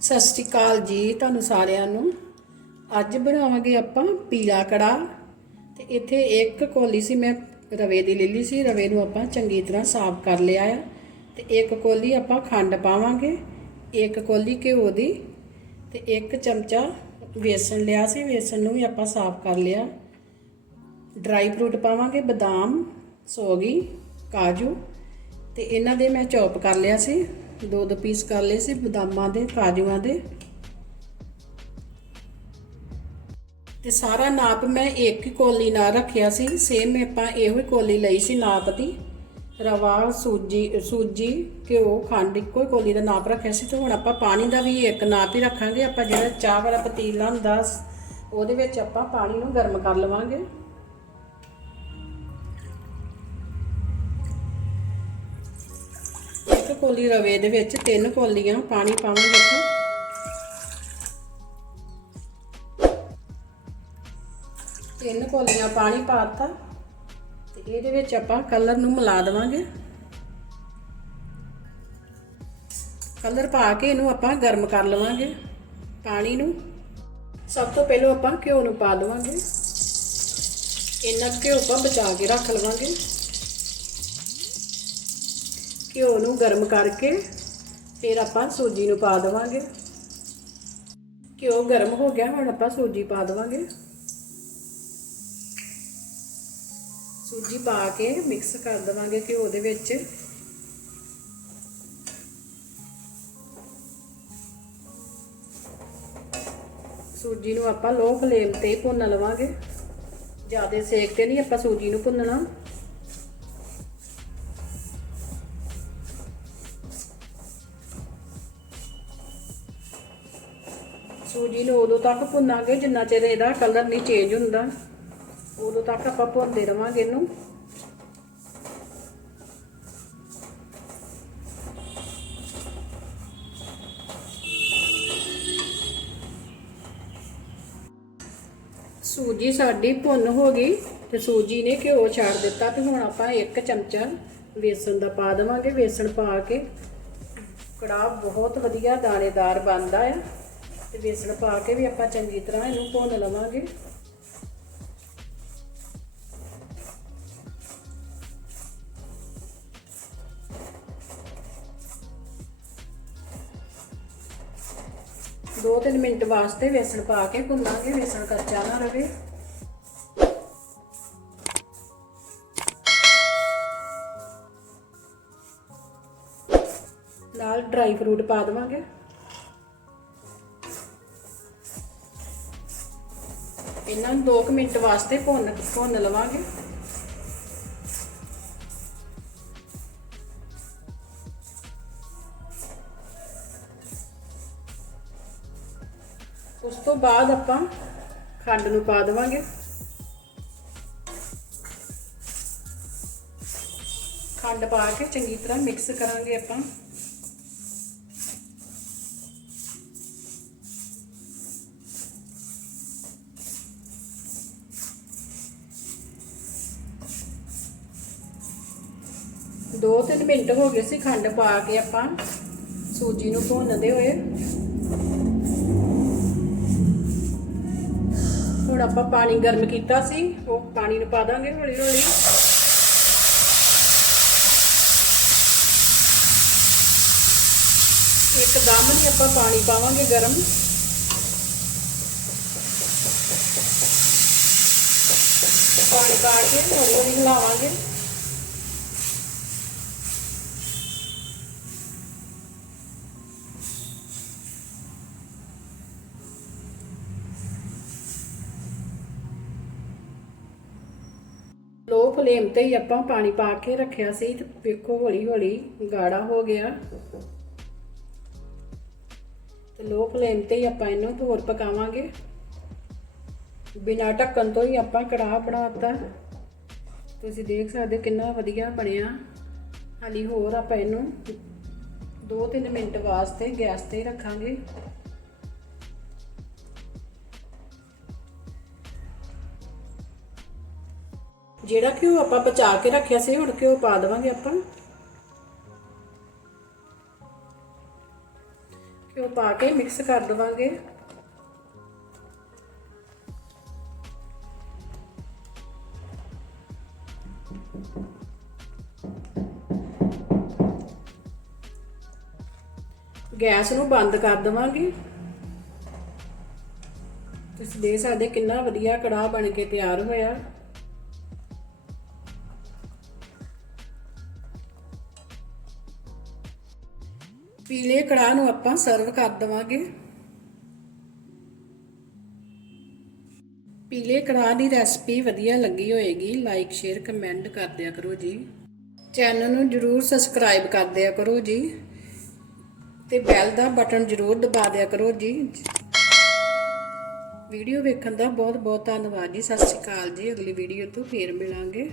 ਸਤਿ ਸ਼੍ਰੀ ਅਕਾਲ ਜੀ ਤੁਹਾਨੂੰ ਸਾਰਿਆਂ ਨੂੰ। ਅੱਜ ਬਣਾਵਾਂਗੇ ਆਪਾਂ ਪੀਲਾ ਕੜਾ ਤੇ ਇੱਥੇ ਇੱਕ ਕੋਲੀ ਸੀ, ਮੈਂ ਰਵੇ ਦੀ ਲੈ ਲਈ ਸੀ, ਰਵੇ ਨੂੰ ਆਪਾਂ ਚੰਗੀ ਤਰ੍ਹਾਂ ਸਾਫ਼ ਕਰ ਲਿਆ ਆ। ਤੇ ਇੱਕ ਕੋਲੀ ਆਪਾਂ ਖੰਡ ਪਾਵਾਂਗੇ, ਇੱਕ ਕੋਲੀ ਘਿਓ ਦੀ ਤੇ ਇੱਕ ਚਮਚਾ ਵੇਸਣ ਲਿਆ ਸੀ, ਵੇਸਣ ਨੂੰ ਵੀ ਆਪਾਂ ਸਾਫ਼ ਕਰ ਲਿਆ। ਡਰਾਈ ਫਰੂਟ ਪਾਵਾਂਗੇ, ਬਦਾਮ, ਸੋਗੀ, ਕਾਜੂ ਤੇ ਇਹਨਾਂ ਦੇ ਮੈਂ ਚੌਪ ਕਰ ਲਿਆ ਸੀ। ਦੋ ਦੋ ਪੀਸ ਕਰ ਲਏ ਸੀ ਬਦਾਮਾਂ ਦੇ, ਕਾਜੂਆਂ ਦੇ। ਤੇ ਸਾਰਾ ਨਾਪ ਮੈਂ ਇੱਕ ਹੀ ਕੋਲੀ ਨਾਲ ਰੱਖਿਆ ਸੀ ਸੇਮ ਆਪਾਂ ਇਹੋ ਹੀ ਕੋਲੀ ਲਈ ਸੀ ਨਾਪ ਦੀ। ਰਵਾ, ਸੂਜੀ ਸੂਜੀ, ਘਿਓ, ਖੰਡ ਇੱਕੋ ਹੀ ਕੋਲੀ ਦਾ ਨਾਪ ਰੱਖਿਆ ਸੀ ਤੇ ਹੁਣ ਆਪਾਂ ਪਾਣੀ ਦਾ ਵੀ ਇੱਕ ਨਾਪ ਹੀ ਰੱਖਾਂਗੇ। ਆਪਾਂ ਜਿਹੜਾ ਚਾਹ ਵਾਲਾ ਪਤੀਲਾ ਹੁੰਦਾ, ਉਹਦੇ ਵਿੱਚ ਆਪਾਂ ਪਾਣੀ ਨੂੰ ਗਰਮ ਕਰ ਲਵਾਂਗੇ। ਇੱਕ ਕੋਲੀ ਰਵੇ ਦੇ ਵਿੱਚ ਤਿੰਨ ਕੋਲੀਆਂ ਪਾਣੀ ਪਾਵਾਂਗੇ ਆਪਾਂ। ਤਿੰਨ ਕੋਲੀਆਂ ਪਾਣੀ ਪਾਤਾ ਤੇ ਇਹਦੇ ਵਿੱਚ ਆਪਾਂ ਕਲਰ ਨੂੰ ਮਿਲਾ ਦੇਵਾਂਗੇ। ਕਲਰ ਪਾ ਕੇ ਇਹਨੂੰ ਆਪਾਂ ਗਰਮ ਕਰ ਲਵਾਂਗੇ ਪਾਣੀ ਨੂੰ। ਸਭ ਤੋਂ ਪਹਿਲਾਂ ਆਪਾਂ ਘਿਓ ਨੂੰ ਪਾ ਦੇਵਾਂਗੇ। ਇਹਨਾਂ ਘਿਓ ਆਪਾਂ ਬਚਾ ਕੇ ਰੱਖ ਲਵਾਂਗੇ। ਘਿਓ ਨੂੰ ਗਰਮ ਕਰਕੇ ਫਿਰ ਆਪਾਂ ਸੂਜੀ ਨੂੰ ਪਾ ਦੇਵਾਂਗੇ। ਘਿਓ ਗਰਮ ਹੋ ਗਿਆ, ਹੁਣ ਆਪਾਂ ਸੂਜੀ ਪਾ ਦੇਵਾਂਗੇ। ਸੂਜੀ ਪਾ ਕੇ ਮਿਕਸ ਕਰ ਦੇਵਾਂਗੇ ਘਿਓ ਦੇ ਵਿੱਚ। ਸੂਜੀ ਨੂੰ ਆਪਾਂ ਲੋ ਫਲੇਮ ਤੇ ਭੁੰਨ ਲਵਾਂਗੇ। ਜ਼ਿਆਦਾ ਸੇਕ ਤੇ ਨਹੀਂ ਆਪਾਂ ਸੂਜੀ ਨੂੰ ਭੁੰਨਣਾ। ਸੂਜੀ ਨੂੰ ਉਦੋਂ ਤੱਕ ਭੁੰਨਾਂਗੇ, ਜਿੰਨਾ ਚਿਰ ਇਹਦਾ ਕਲਰ ਨਹੀਂ ਚੇਂਜ ਹੁੰਦਾ। ਉਦੋਂ ਤੱਕ ਆਪਾਂ ਭੁੰਨਦੇ ਰਵਾਂਗੇ ਇਹਨੂੰ। ਸੂਜੀ ਸਾਡੀ ਭੁੰਨ ਹੋ ਗਈ ਤੇ ਸੂਜੀ ਨੇ ਘਿਓ ਛੱਡ ਦਿੱਤਾ ਤੇ ਹੁਣ ਆਪਾਂ ਇੱਕ ਚਮਚਾ ਵੇਸਣ ਦਾ ਪਾ ਦੇਵਾਂਗੇ, ਵੇਸਣ ਪਾ ਕੇ। ਕੜਾਹ ਬਹੁਤ ਵਧੀਆ ਦਾਣੇਦਾਰ ਬਣਦਾ ਆ। ਤੇ ਵੇਸਣ ਪਾ ਕੇ ਵੀ ਆਪਾਂ ਚੰਗੀ ਤਰ੍ਹਾਂ ਇਹਨੂੰ ਭੁੰਨ ਲਵਾਂਗੇ। ਦੋ ਤਿੰਨ ਮਿੰਟ ਵਾਸਤੇ ਵੇਸਣ ਪਾ ਕੇ ਭੁੰਨਾਂਗੇ ਵੇਸਣ ਕੱਚਾ ਨਾ ਰਵੇ। ਨਾਲ ਡਰਾਈ ਫਰੂਟ ਪਾ ਦੇਵਾਂਗੇ। ਇਹਨਾਂ ਨੂੰ 2 ਮਿੰਟ ਵਾਸਤੇ ਭੁੰਨ ਭੁੰਨ ਲਵਾਂਗੇ। ਉਸ ਤੋਂ ਬਾਅਦ ਆਪਾਂ ਖੰਡ ਨੂੰ ਪਾ ਦੇਵਾਂਗੇ। ਖੰਡ ਪਾ ਕੇ ਚੰਗੀ ਤਰ੍ਹਾਂ ਮਿਕਸ ਕਰਾਂਗੇ ਆਪਾਂ। ਦੋ ਤਿੰਨ ਮਿੰਟ ਹੋ ਗਏ ਸੀ ਖੰਡ ਪਾ ਕੇ ਆਪਾਂ ਸੂਜੀ ਨੂੰ ਭੁੰਨਦੇ ਹੋਏ। ਹੁਣ ਆਪਾਂ ਪਾਣੀ ਗਰਮ ਕੀਤਾ ਸੀ, ਉਹ ਪਾਣੀ ਨੂੰ ਪਾ ਦਾਂਗੇ ਹੌਲੀ ਹੌਲੀ ਇੱਕਦਮ ਨਹੀਂ ਆਪਾਂ ਪਾਣੀ ਪਾਵਾਂਗੇ ਗਰਮ। ਪਾਣੀ ਪਾ ਕੇ ਹੌਲੀ ਹੌਲੀ ਹਿਲਾਵਾਂਗੇ ਲੋ ਫਲੇਮ ਤੇ ਹੀ ਆਪਾਂ ਪਾਣੀ ਪਾ ਕੇ ਰੱਖਿਆ ਸੀ ਤੇ ਵੇਖੋ ਹੌਲੀ ਹੌਲੀ ਗਾੜਾ ਹੋ ਗਿਆ। ਤੇ ਲੋ ਫਲੇਮ ਤੇ ਹੀ ਆਪਾਂ ਇਹਨੂੰ ਹੋਰ ਪਕਾਵਾਂਗੇ। ਬਿਨਾਂ ਢੱਕਣ ਤੋਂ ਹੀ ਆਪਾਂ ਕੜਾਹ ਬਣਾਤਾ ਤੁਸੀਂ ਦੇਖ ਸਕਦੇ ਹੋ ਕਿੰਨਾ ਵਧੀਆ ਬਣਿਆ। ਹਾਲੀ ਹੋਰ ਆਪਾਂ ਇਹਨੂੰ 2-3 ਮਿੰਟ ਵਾਸਤੇ ਗੈਸ ਤੇ ਰੱਖਾਂਗੇ। ਜਿਹੜਾ ਘਿਓ ਆਪਾਂ ਬਚਾ ਕੇ ਰੱਖਿਆ ਸੀ, ਹੁਣ ਘਿਓ ਪਾ ਦੇਵਾਂਗੇ ਆਪਾਂ? ਘਿਓ ਪਾ ਕੇ ਮਿਕਸ ਕਰ ਦੇਵਾਂਗੇ? ਗੈਸ ਨੂੰ ਬੰਦ ਕਰ ਦੇਵਾਂਗੇ। ਤੁਸੀਂ ਦੇਖ ਸਕਦੇ ਕਿੰਨਾ ਵਧੀਆ ਕੜਾਹ ਬਣ ਕੇ ਤਿਆਰ ਹੋਇਆ। ਪੀਲੇ ਕੜਾਹ ਨੂੰ ਆਪਾਂ ਸਰਵ ਕਰ ਦਵਾਂਗੇ। ਪੀਲੇ ਕੜਾਹ ਦੀ ਰੈਸਪੀ ਵਧੀਆ ਲੱਗੀ ਹੋਏਗੀ ਲਾਈਕ ਸ਼ੇਅਰ ਕਮੈਂਟ ਕਰ ਦਿਆ ਕਰੋ ਜੀ। ਚੈਨਲ ਨੂੰ ਜਰੂਰ ਸਬਸਕ੍ਰਾਈਬ ਕਰ ਦਿਆ ਕਰੋ ਜੀ। ਤੇ ਬੈਲ ਦਾ ਬਟਨ ਜਰੂਰ ਦਬਾ ਦਿਆ ਕਰੋ ਜੀ। ਵੀਡੀਓ ਵੇਖਣ ਦਾ ਬਹੁਤ ਬਹੁਤ ਧੰਨਵਾਦ ਜੀ। ਸਤਿ ਸ਼੍ਰੀ ਅਕਾਲ ਜੀ। ਅਗਲੀ ਵੀਡੀਓ ਤੋਂ ਫੇਰ ਮਿਲਾਂਗੇ।